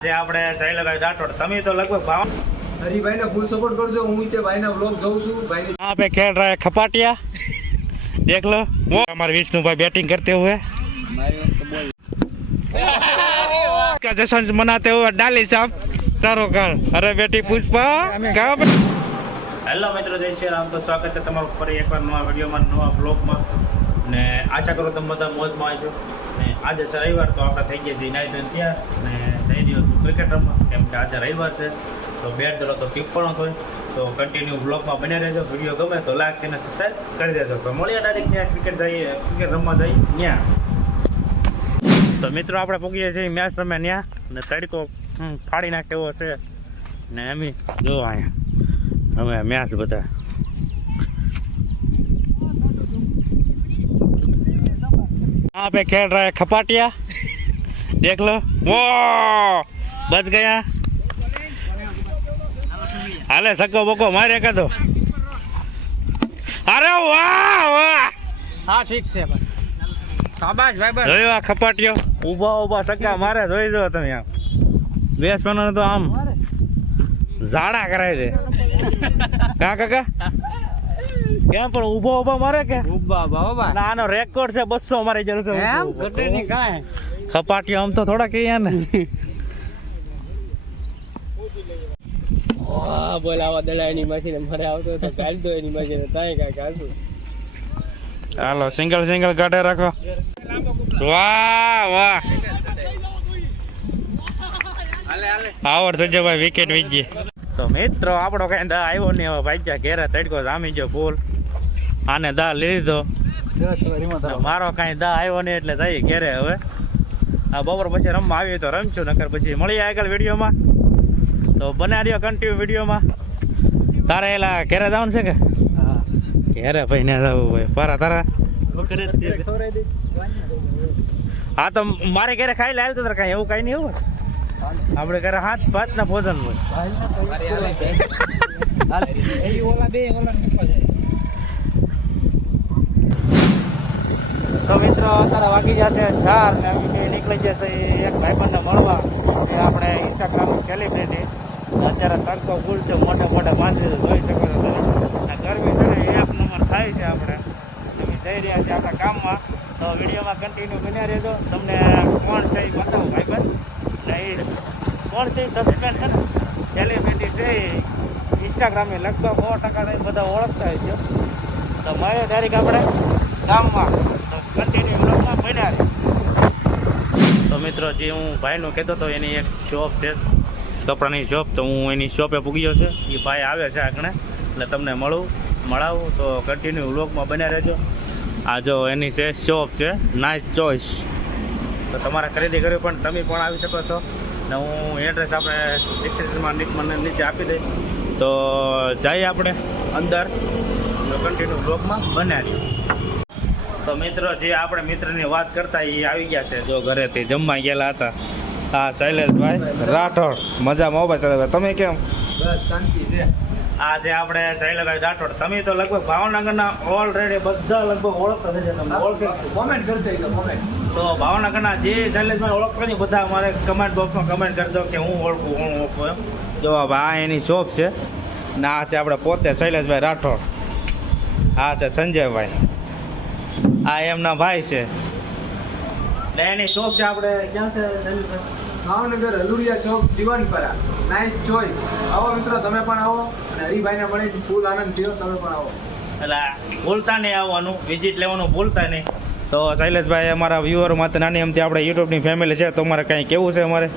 જે આપણે શૈલેષભાઈ રાઠોડ તમે તો લગભગ ભાવ હરીભાઈ ने फुल सपोर्ट करजो હું તે ભાઈ ના વ્લોગ જોઉં છું भाई यहाँ पे खेल रहा है खपाटिया देख लो वो हमारे विष्णु भाई बैटिंग करते हुए का जश्न मनाते हुए डाली साहब तारो कर अरे बेटी पुष्पा कहाँ पे હેલો મિત્રો જય શ્રી રામ તો સ્વાગત છે તમારું ફરી એકવાર નવા વિડીયોમાં નવા બ્લોગમાં ને આશા કરું તમે બધા મોજમાં આવશો ને આજે છે રવિવાર તો આપણે થઈ ગયા છીએ નાઈટ ત્યાં ને જઈ રહ્યો છું ક્રિકેટ રમવા કેમ કે આજે રવિવાર છે તો બેટ ધરો તો ટીપણો હોય તો કન્ટિન્યુ બ્લોગમાં બન્યા રહેજો વિડીયો ગમે તો લાઈક અને સબસ્ક્રાઈબ કરી દેજો તો મળીએ ડાયરેક્ટ ત્યાં ક્રિકેટ રમવા જઈએ ત્યાં તો મિત્રો આપણે પહોંચીએ છીએ મેચ રમે ત્યાં ને તડકો ફાડી નાખે એવો છે ને એમ જો અહીંયા હવે મેચ બધા यहाँ पे खेल रहा है खपाटिया देख लो वो बच गया हाले सको बको मारे का तो अरे वाह वाह હા ઠીક છે ભાઈ શાબાશ ભાઈ બસ જોયો આ ખપાટિયો ઊભા ઊભા સક્કા મારે જોઈ જો તમે આમ બેટ્સમેનો તો આમ ઝાડા કરાય છે કા કાકા કેમ પણ ઊભો ઊભો મારે કે ઉભા બાબા ના આનો રેકોર્ડ છે 200 મારી જરૂર છે એમ ઘટે ની કાંઈ ખપાટિયો આમ તો થોડા કહીએ ને વાહ બોલાવા દડા એની માથે મારે આવતો તો ગાલ દો એની માથે તાય કાંઈ કાઢું હાલો સિંગલ સિંગલ કાઢે રાખો વાહ વાહ આવડ થજો ભાઈ વિકેટ વીજી તો મિત્રો આપણો કઈ દા આવ્યો નહીં હવે ભાઈ ઘેરે તડકો જામી ગયો ફૂલ આને દા લીધો મારો કઈ દા આવ્યો નહીં એટલે જઈએ ઘેરે હવે આ બપોર પછી રમવા આવીએ તો રમશું નકર પછી મળીએ આગળ વિડીયોમાં તો બના રહ્યો કન્ટિન્યુ વિડીયોમાં તારે એલા ઘેરે જવાનું છે કે ઘેરે ભાઈ ને જવું ભાઈ પારા તારા હા તો મારે ઘેરે ખાઈ લે તો કઈ એવું કઈ નહીં એવું આપણે ઘરે હાથ ભાત ના ભોજન હોય તો મિત્રો અત્યારે વાગી જશે 4 ને અમે નીકળી જશે એક ભાઈબંધને મળવા જે આપણે ઇન્સ્ટાગ્રામ સેલિબ્રિટી અત્યારે તડકો ફૂલ છે મોટા મોટા માંદરી જોઈ શકો છો તમે ગરમી છે ને એક નંબર થાય છે આપણે અમે જઈ રહ્યા છીએ આપણા કામમાં તો વિડીયોમાં કન્ટિન્યુ બન્યા રહેજો તમને કોણ છે એ બતાવું ભાઈબંધ ને એ કોણ છે સસ્પેન્ડ છે ને સેલિબ્રિટી છે ઇન્સ્ટાગ્રામે લગભગ 100% બધા ઓળખતા હોય છે તો મળ્યો ડાયરેક્ટ આપણે ગામમાં તો કન્ટિન્યુ બ્લોગમાં બન્યા રહે તો મિત્રો જે હું ભાઈનું કહેતો હતો એની એક શોપ છે કપડાની શોપ તો હું એની શોપે પૂગ્યો છે એ ભાઈ આવે છે આગળ એટલે તમને મળાવું તો કન્ટિન્યુ બ્લોગમાં બન્યા રહેજો આ જો એની છે શોપ છે નાઇસ ચોઇસ તો તમારે ખરીદી કરવી પણ તમે પણ આવી શકો છો ને હું એડ્રેસ આપણે ડિસ્ક્રિપ્શનમાં મને નીચે આપી દઈશ તો જઈએ આપણે અંદર તો કન્ટિન્યુ બ્લોગમાં બન્યા રહીએ તો મિત્રો જે આપણે મિત્રની વાત કરતા એ આવી ગયા છે જો ઘરેથી જમવા ગયેલા હતા હા શૈલેષભાઈ રાઠોડ મજામાં ભાઈ શૈલેષભાઈ તમે કેમ બસ શાંતિ છે આ જે આપણે શૈલેષભાઈ રાઠોડ તમે તો લગભગ ભાવનગરના ઓલરેડી બધા લગભગ ઓળખતા થશે તમને ઓળખે કોમેન્ટ કરશે એટલે કોમેન્ટ તો ભાવનગરના જે શૈલેષભાઈ ઓળખતા નહીં બધા અમારે કમેન્ટ બોક્સમાં કમેન્ટ કરી દો કે હું ઓળખું એમ જો આ એની શોપ છે ને આ છે આપણે પોતે શૈલેષભાઈ રાઠોડ આ છે સંજયભાઈ આ એમના ભાઈ છે ને એની શોપ છે આપણે ક્યાં છે શૈલેષભાઈ ભાવનગર હલુડિયા ચોક દિવાનપરા નાઇસ ચોઈસ આવો મિત્રો તમે પણ આવો અને હરિભાઈને મળી ફૂલ આનંદ થયો તમે પણ આવો એટલે ભૂલતા નહીં આવવાનું વિઝિટ લેવાનું ભૂલતા નહીં તો શૈલેષભાઈ અમારા વ્યુઅર માટે નાની એમથી આપણે યુટ્યુબની ફેમિલી છે તો અમારે કંઈ કેવું છે અમારે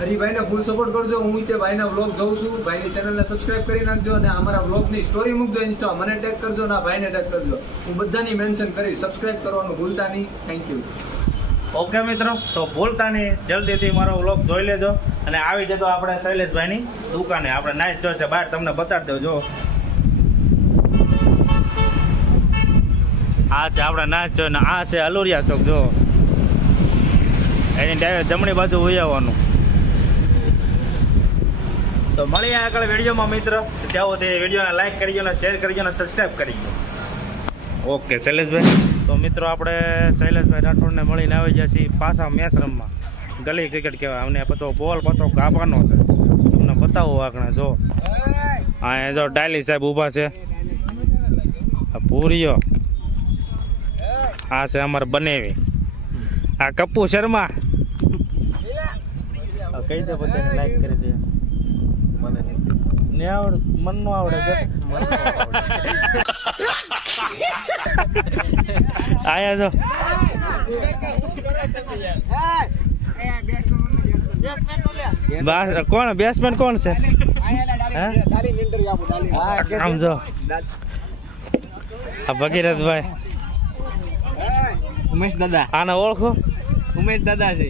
હરિભાઈને ફૂલ સપોર્ટ કરજો હું તે ભાઈના વ્લોગ જોઉં છું ભાઈની ચેનલને સબસ્ક્રાઇબ કરી નાખજો અને અમારા વ્લોગની સ્ટોરી મૂકજો ઇન્સ્ટા મને ટેગ કરજો અને ભાઈને ટેગ કરજો હું બધાની મેન્શન કરી સબસ્ક્રાઇબ કરવાનું ભૂલતા નહીં થેન્ક યુ ઓકે મિત્રો તો ભૂલતા નહીં જલ્દીથી મારો વ્લોગ જોઈ લેજો અને આવી જતો આપણે શૈલેષભાઈની દુકાને આપણે નાઇસ જોશે બહાર તમને બતાડી દઉં જો આ છે આપણે નાઇસ જો ને આ છે અલુરિયા ચોક જો એની ડાયરેક્ટ જમણી બાજુ હોઈ આવવાનું તો મળીએ આગળ વિડીયોમાં મિત્ર ત્યાં તે વિડીયોને લાઈક કરજો અને શેર કરજો અને સબસ્ક્રાઈબ કરજો ઓકે શૈલેષભાઈ તો મિત્રો આપણે શૈલેષભાઈ રાઠોડને મળીને આવી ગયા છીએ પાછા મેચ રમવા ગલી ક્રિકેટ કહેવાય. અમને પાછો બોલ પાછો ગાવાનો છે, તમને બતાવો આગળ. જો અહીંયા જો ડાયલી સાહેબ ઊભા છે, આ પૂરીઓ, આ છે અમારે બનેવી, આ કપ્પુ શર્મા. કહી દે બધાને લાઈક કરી દે. ને આવડે મન નો આવડે કે આયા જો કોણ બેટ્સમેન કોણ છે? આમ જો આ ભગીરથભાઈ ઉમેશ દાદા, આને ઓળખો? ઉમેશ દાદા છે.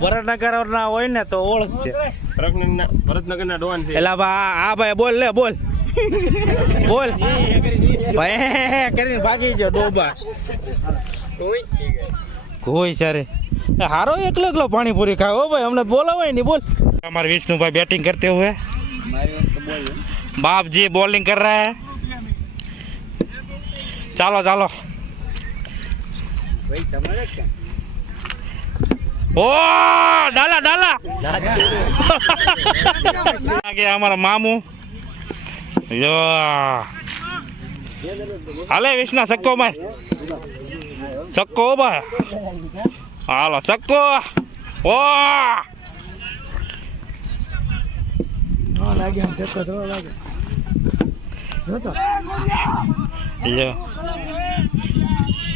ભરતનગર ના હોય ને તો ઓળખ છે. ભરતનગર ના ડોન છે. એટલે આ ભાઈ બોલ લે બોલ બોલ ભાઈ કરીને ભાગી ગયો ડોબા. કોઈ સારે હારો એકલો એકલો પાણીપુરી ખાવ હો ભાઈ, અમને બોલાવાય નહીં. બોલ हमारे विष्णु भाई बैटिंग करते हुए, बाप जी बॉलिंग कर रहा है. चलो चलो ओ डाला डाला आगे हमारा मामू यो हाले विष्णु सक्को भाई सक्को भाई हालो सक्को ओ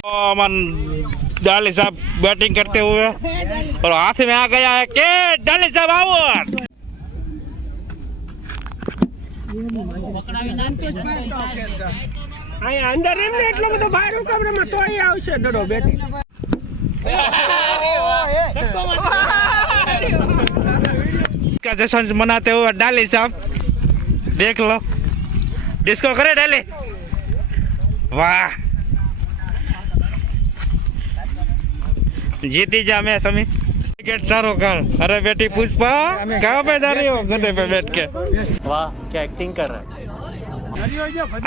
अमन डाली साहब बैटिंग करते हुए और हाथ में आ गया है के डाली साहब आउट. અંદર એમને એટલો બધો બહાર ઉકામરામાં તોય આવશે દડો બેટી. का जश्न मनाते हुए डाली साहब देख लो, डिस्को करे डाली. वाह जीती जा मैं समी क्रिकेट सारो कर. अरे बेटी पुष्पा कहाँ पे जा रही हो गधे पे बैठ के? वाह क्या एक्टिंग कर रहा है.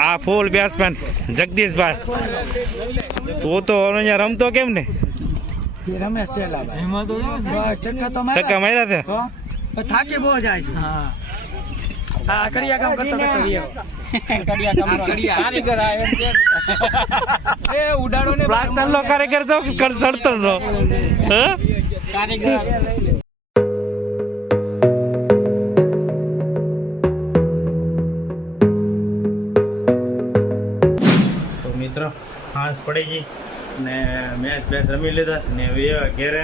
आ फूल बैट्समैन जगदीश भाई, तू तो रमतो केम ने? રમેશ છેલા એમાં તો સક્કા માર્યા છે. થાકી બહુ જાય છે. હા કડિયા કામ કરતો કારીગર આવ્યો એ ઉડાડો ને પ્લાસ્ટર નો કારીગર તો કર સડતર નો કારીગર. તો મિત્રો હાંસ પડી ગઈ ને મેચ બેચ રમી લીધા ને ઘેરે,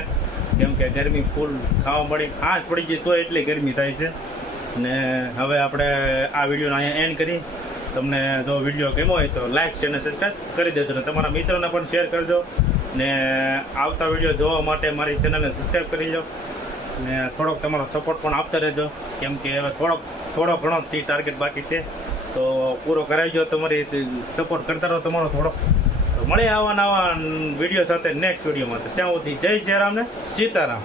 કેમ કે ગરમી ફૂલ ખાવા મળી. હાંસ પડી ગઈ તો એટલી ગરમી થાય છે. ને હવે આપણે આ વિડીયોને અહીંયા એન્ડ કરી. તમને જો વિડીયો ગમ્યો હોય તો લાઈક શેર અને સબસ્ક્રાઈબ કરી દેજો ને તમારા મિત્રોને પણ શેર કરજો. ને આવતા વિડીયો જોવા માટે મારી ચેનલને સબસ્ક્રાઈબ કરી લો ને થોડોક તમારો સપોર્ટ પણ આપતા રહેજો, કેમ કે હવે થોડો ઘણો ટાર્ગેટ બાકી છે તો પૂરો કરાવજો. તમારી સપોર્ટ કરતા રહો તમારો થોડોક. તો મળે આવા નવા વિડીયો સાથે નેક્સ્ટ વિડીયોમાં. ત્યાં સુધી જય શ્રી રામ ને સીતારામ.